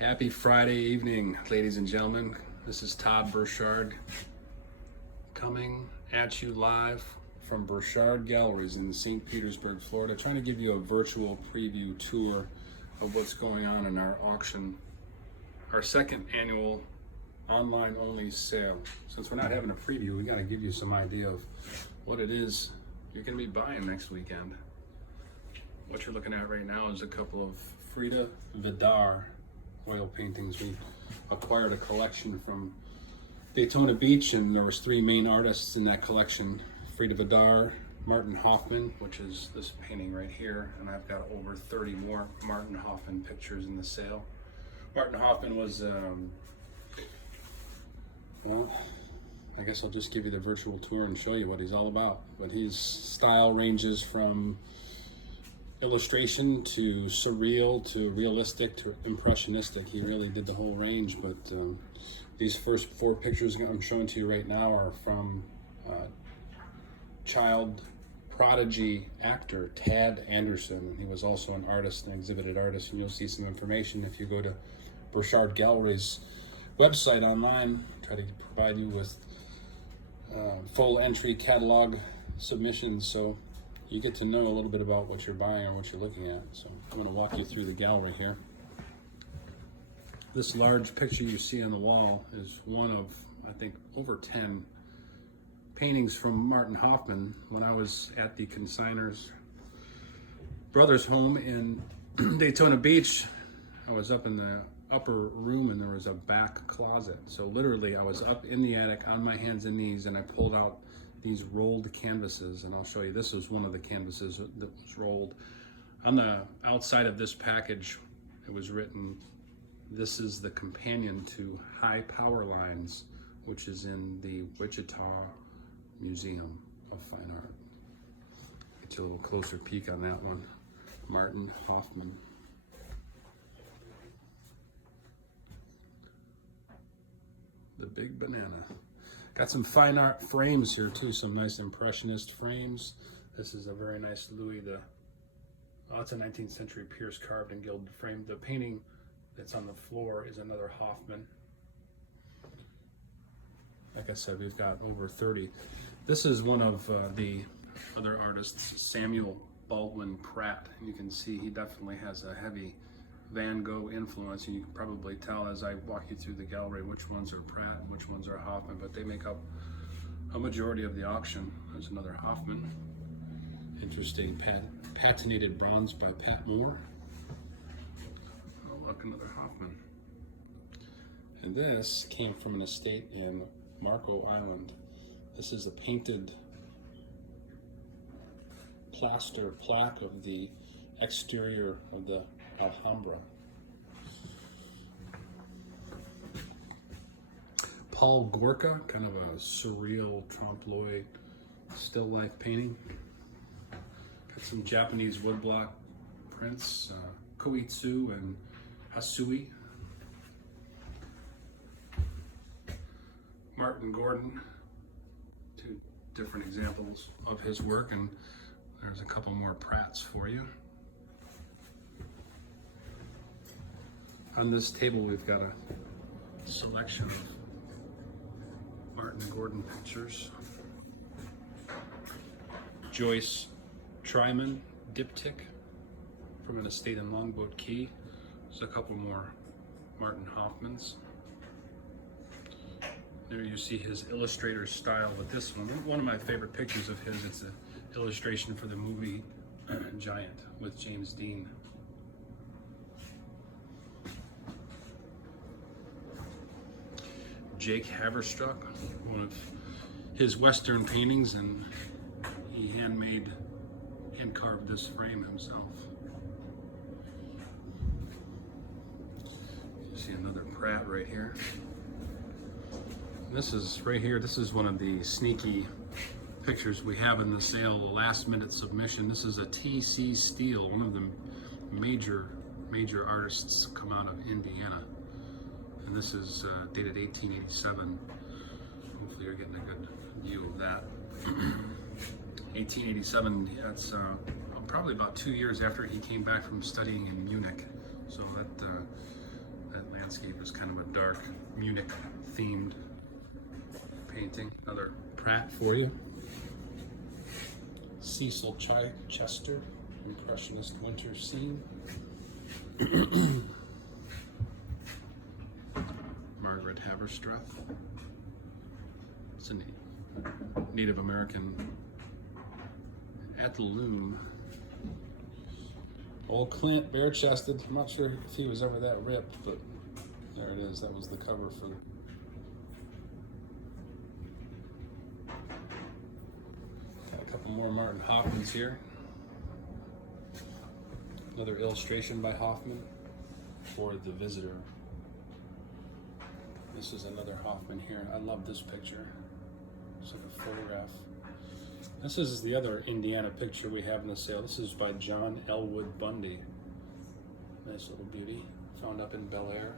Happy Friday evening, ladies and gentlemen. This is Todd Burchard coming at you live from Burchard Galleries in St. Petersburg, Florida, trying to give you a virtual preview tour of what's going on in our auction, our second annual online only sale. Since we're not having a preview, we got to give you some idea of what it is you're going to be buying next weekend. What you're looking at right now is a couple of Frida Vidar oil paintings. We acquired a collection from Daytona Beach, and there was three main artists in that collection: Frida Vidar, Martin HOFFMAN, which is this painting right here, and I've got over 30 more Martin HOFFMAN pictures in the sale. Martin HOFFMAN was, well, I guess I'll just give you the virtual tour and show you what he's all about. But his style ranges from illustration to surreal to realistic to impressionistic. He really did the whole range. But these first four pictures I'm showing to you right now are from child prodigy actor Tad Anderson. He was also an artist, an exhibited artist, and you'll see some information if you go to Burchard Galleries website online. Try to provide you with full entry catalog submissions, so you get to know a little bit about what you're buying or what you're looking at. So I'm going to walk you through the gallery here. This large picture you see on the wall is one of, I think, over 10 paintings from Martin HOFFMAN. When I was at the consignor's brother's home in Daytona Beach, I was up in the upper room and there was a back closet. So literally I was up in the attic on my hands and knees, and I pulled out these rolled canvases, and I'll show you. This is one of the canvases that was rolled. On the outside of this package, it was written, "This is the companion to High Power Lines," which is in the Wichita Museum of Fine Art. Get you a little closer peek on that one. Martin HOFFMAN. The Big Banana. Got some fine art frames here too, some nice impressionist frames. This is a very nice Louis it's a 19th century Pierce carved and gilded frame. The painting that's on the floor is another HOFFMAN. Like I said, we've got over 30. This is one of the other artists, Samuel Baldwin Pratt. And you can see he definitely has a heavy Van Gogh influence, and you can probably tell as I walk you through the gallery which ones are Pratt and which ones are HOFFMAN, but they make up a majority of the auction. There's another HOFFMAN. Interesting patinated bronze by Pat Moore. Oh look, another HOFFMAN. And this came from an estate in Marco Island. This is a painted plaster plaque of the exterior of the Alhambra. Paul Gorka, kind of a surreal trompe-l'oeil still life painting. Got some Japanese woodblock prints, Koitsu and Hasui. Martin Gordon, two different examples of his work, and there's a couple more Pratts for you. On this table, we've got a selection of Martin Gordon pictures. Joyce Tryman diptych from an estate in Longboat Key. There's a couple more Martin HOFFMANs. There you see his illustrator style with this one of my favorite pictures of his. It's an illustration for the movie Giant with James Dean. Jake Haverstruck, one of his Western paintings, and he hand carved this frame himself. You see another Pratt right here. And this is right here. This is one of the sneaky pictures we have in the sale, the last minute submission. This is a T.C. Steele, one of the major artists come out of Indiana. And this is dated 1887. Hopefully you're getting a good view of that. 1887, that's probably about 2 years after he came back from studying in Munich. So that landscape is kind of a dark Munich themed painting. Another Pratt for you. Cecil Chichester, Impressionist Winter Scene. Margaret Haverstrath. It's a Native American at the loom. Old Clint, bare-chested. I'm not sure if he was ever that ripped, but there it is. That was the cover for. Got a couple more Martin Hoffmans here. Another illustration by Hoffman for The Visitor. This is another Hoffman here. I love this picture. It's like a photograph. This is the other Indiana picture we have in the sale. This is by John Elwood Bundy. Nice little beauty. Found up in Bel Air.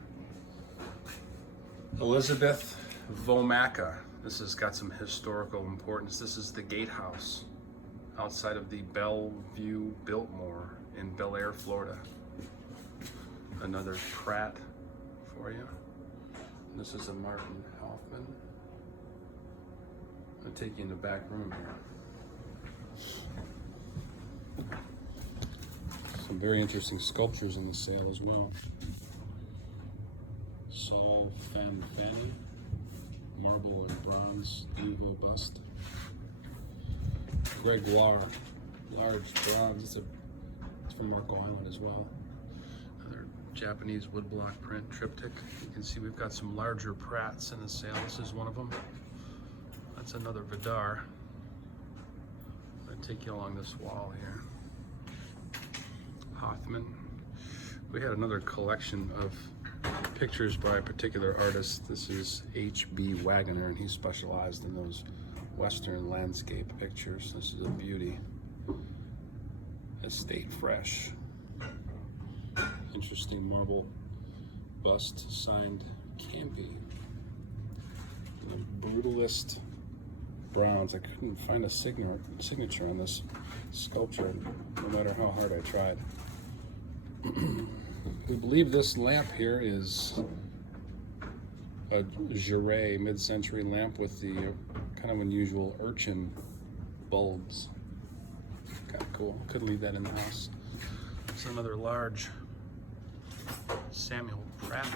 Elizabeth Vomaca. This has got some historical importance. This is the gatehouse outside of the Bellevue Biltmore in Bel Air, Florida. Another Pratt for you. This is a Martin Hoffman. I'll take you in the back room here. Some very interesting sculptures in the sale as well. Saul Fanfani, marble and bronze Nouveau bust. Gregoire, large bronze. It's from Marco Island as well. Another Japanese woodblock print triptych. You can see we've got some larger Pratts in the sale. This is one of them. That's another Vidar. I'm going to take you along this wall here. Hoffman. We had another collection of pictures by a particular artist. This is H.B. Wagoner, and he specialized in those Western landscape pictures. This is a beauty. Estate Fresh. Interesting marble bust signed Campy. The brutalist browns. I couldn't find a signature on this sculpture, no matter how hard I tried. We believe this lamp here is a Jouret mid-century lamp with the kind of unusual urchin bulbs. Kind of cool. Could leave that in the house. It's another large Samuel Pratt.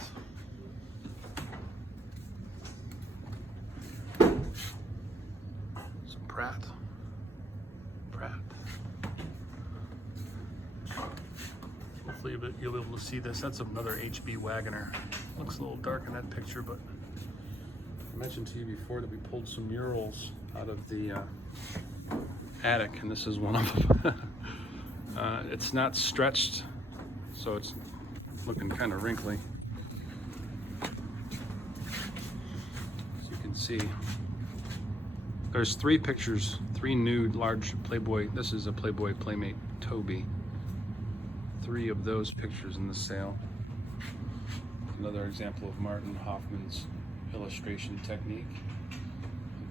Some Pratt. Hopefully you'll be able to see this. That's another H.B. Wagoner. Looks a little dark in that picture, but I mentioned to you before that we pulled some murals out of the attic, and this is one of them. It's not stretched, so it's looking kind of wrinkly. As you can see, there's three pictures, three nude large Playboy. This is a Playboy Playmate Toby. Three of those pictures in the sale. Another example of Martin Hoffman's illustration technique.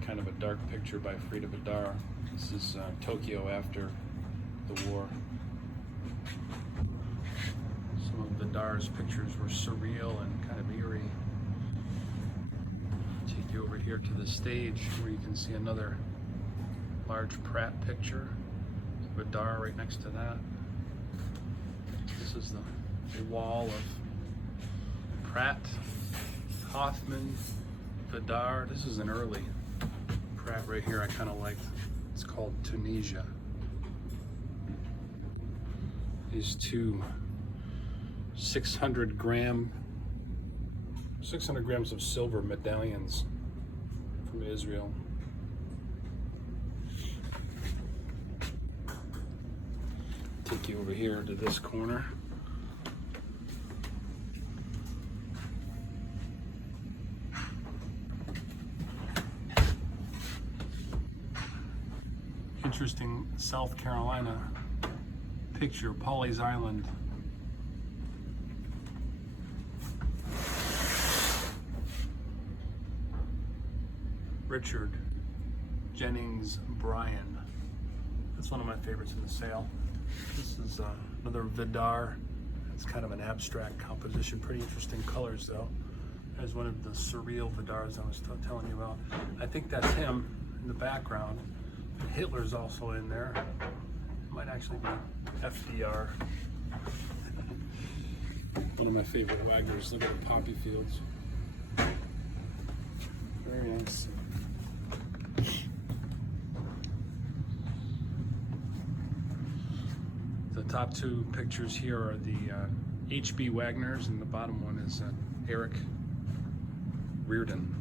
Kind of a dark picture by Frida Vidar. This is Tokyo after the war. Some of Vidar's pictures were surreal and kind of eerie. Take you over here to the stage where you can see another large Pratt picture. Vidar right next to that. This is the wall of Pratt, Hoffman, Vidar. This is an early Pratt right here I kind of liked. It's called Tunisia. These two 600 grams of silver medallions from Israel. Take you over here to this corner. Interesting South Carolina picture, Pawleys Island. Richard Jenkins BRYAN. That's one of my favorites in the sale. This is another Vidar. It's kind of an abstract composition, pretty interesting colors though. There's one of the surreal Vidars I was telling you about. I think that's him in the background. Hitler's also in there. It might actually be FDR. One of my favorite Wagners. Look at the poppy fields. Very nice. The top two pictures here are the H.B. Wagners, and the bottom one is Eric Riordan.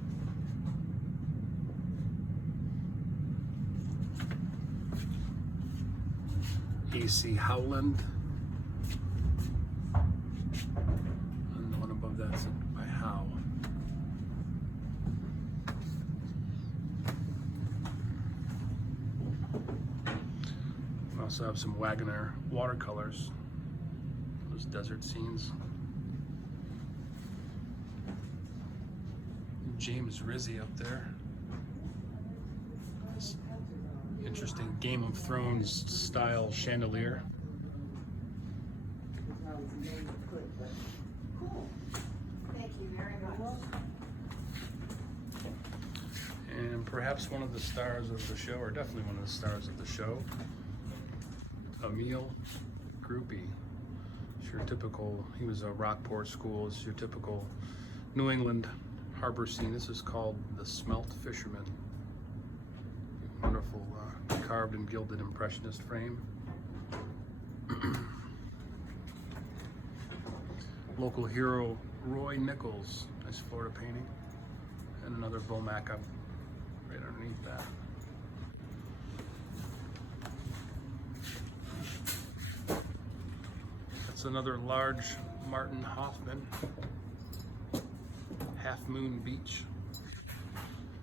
A.C. Howland. And the one above that's by Howe. We also have some Wagoner watercolors. Those desert scenes. James Rizzi up there. This interesting Game of Thrones style chandelier. Cool. Thank you very much. And perhaps one of the stars of the show, or definitely one of the stars of the show, Emile GRUPPE. It's your typical, he was a Rockport school, it's your typical New England harbor scene. This is called The Smelt Fisherman. Wonderful carved and gilded impressionist frame. Local hero Roy Nichols, nice Florida painting. And another Bomac up right underneath that. That's another large Martin HOFFMAN. Half Moon Beach.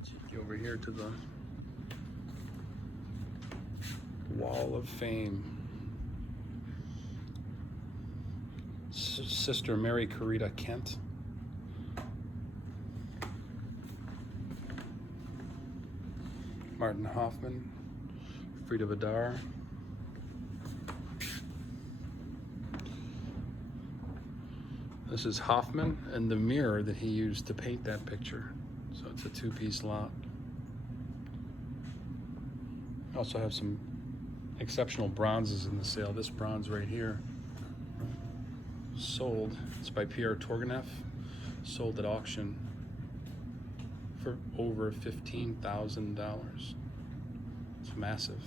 Take you over here to the Wall of Fame. Sister Mary Carita Kent. Martin HOFFMAN. Frida Vidar. This is Hoffman and the mirror that he used to paint that picture. So it's a two-piece lot. I also have some exceptional bronzes in the sale. This bronze right here sold. It's by Pierre Tourgueneff. Sold at auction for over $15,000. It's massive.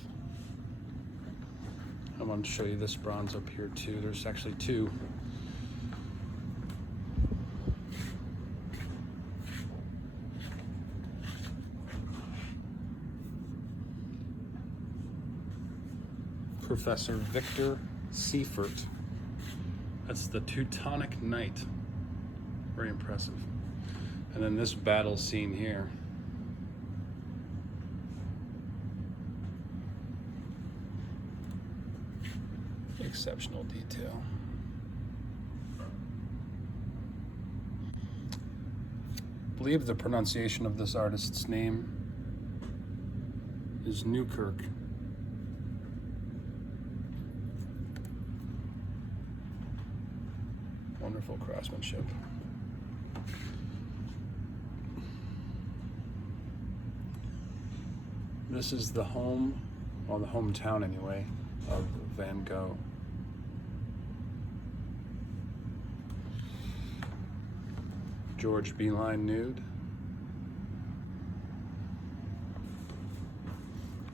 I want to show you this bronze up here too. There's actually two. Professor Victor Seifert. That's the Teutonic Knight. Very impressive. And then this battle scene here. Exceptional detail. I believe the pronunciation of this artist's name is Newkirk. Wonderful craftsmanship. This is the home, well, the hometown anyway, of Van Gogh. George Beeline nude.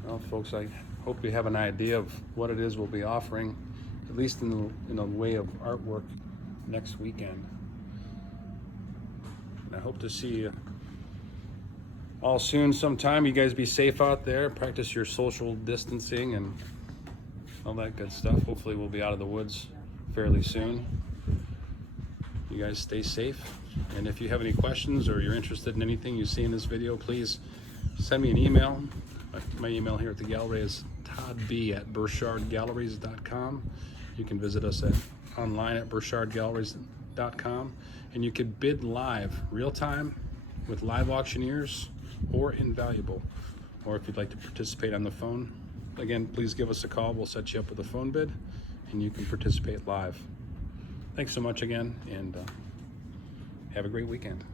Well, folks, I hope you have an idea of what it is we'll be offering, at least in the way of artwork next weekend. And I hope to see you all soon sometime. You guys be safe out there, practice your social distancing and all that good stuff. Hopefully we'll be out of the woods fairly soon. You guys stay safe. And if you have any questions or you're interested in anything you see in this video, please send me an email. My email here at the gallery is toddb@burchardgalleries.com. You can visit us online at burchardgalleries.com, and you could bid live, real time, with live auctioneers or invaluable. Or if you'd like to participate on the phone, again, please give us a call. We'll set you up with a phone bid and you can participate live. Thanks so much again, and have a great weekend.